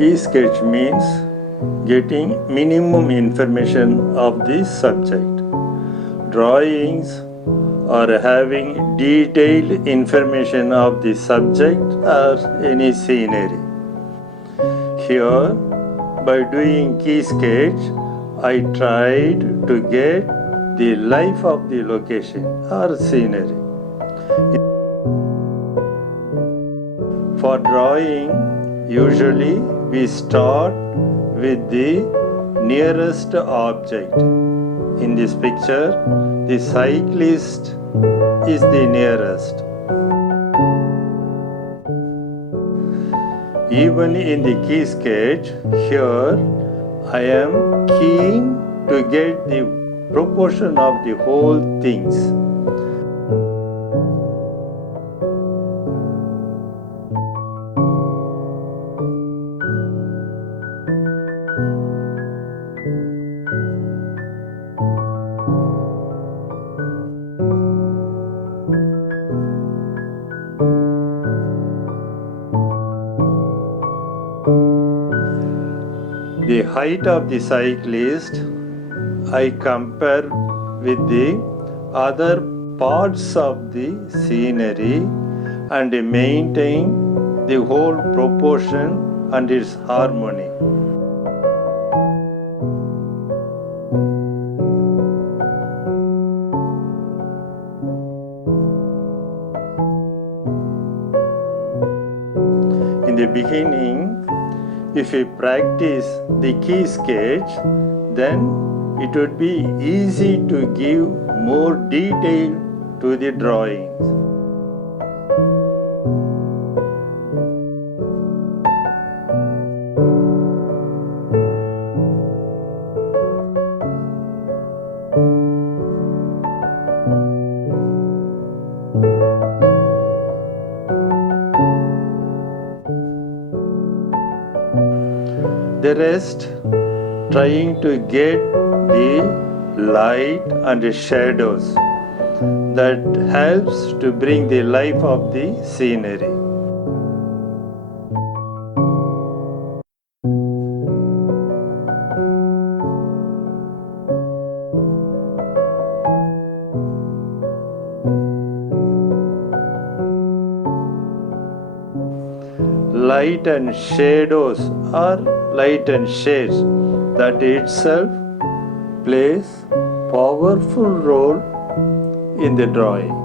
Key sketch means getting minimum information of the subject. Drawings are having detailed information of the subject or any scenery. Here, by doing key sketch, I tried to get the life of the location or scenery. For drawing, usually we start with the nearest object. In this picture, the cyclist is the nearest. Even in the key sketch, here I am keen to get the proportion of the whole things. The height of the cyclist I compare with the other parts of the scenery and maintain the whole proportion and its harmony. In the beginning, if we practice the key sketch, then it would be easy to give more detail to the drawings. The rest, trying to get the light and the shadows that helps to bring the life of the scenery. Light and shadows are light and shades that itself plays powerful role in the drawing.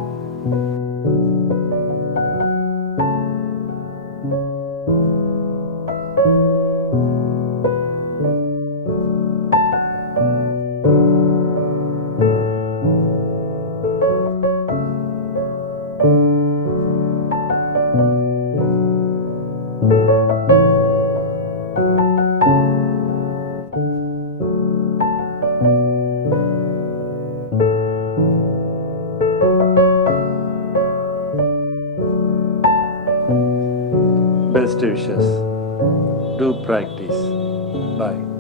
Best wishes. Do practice. Bye.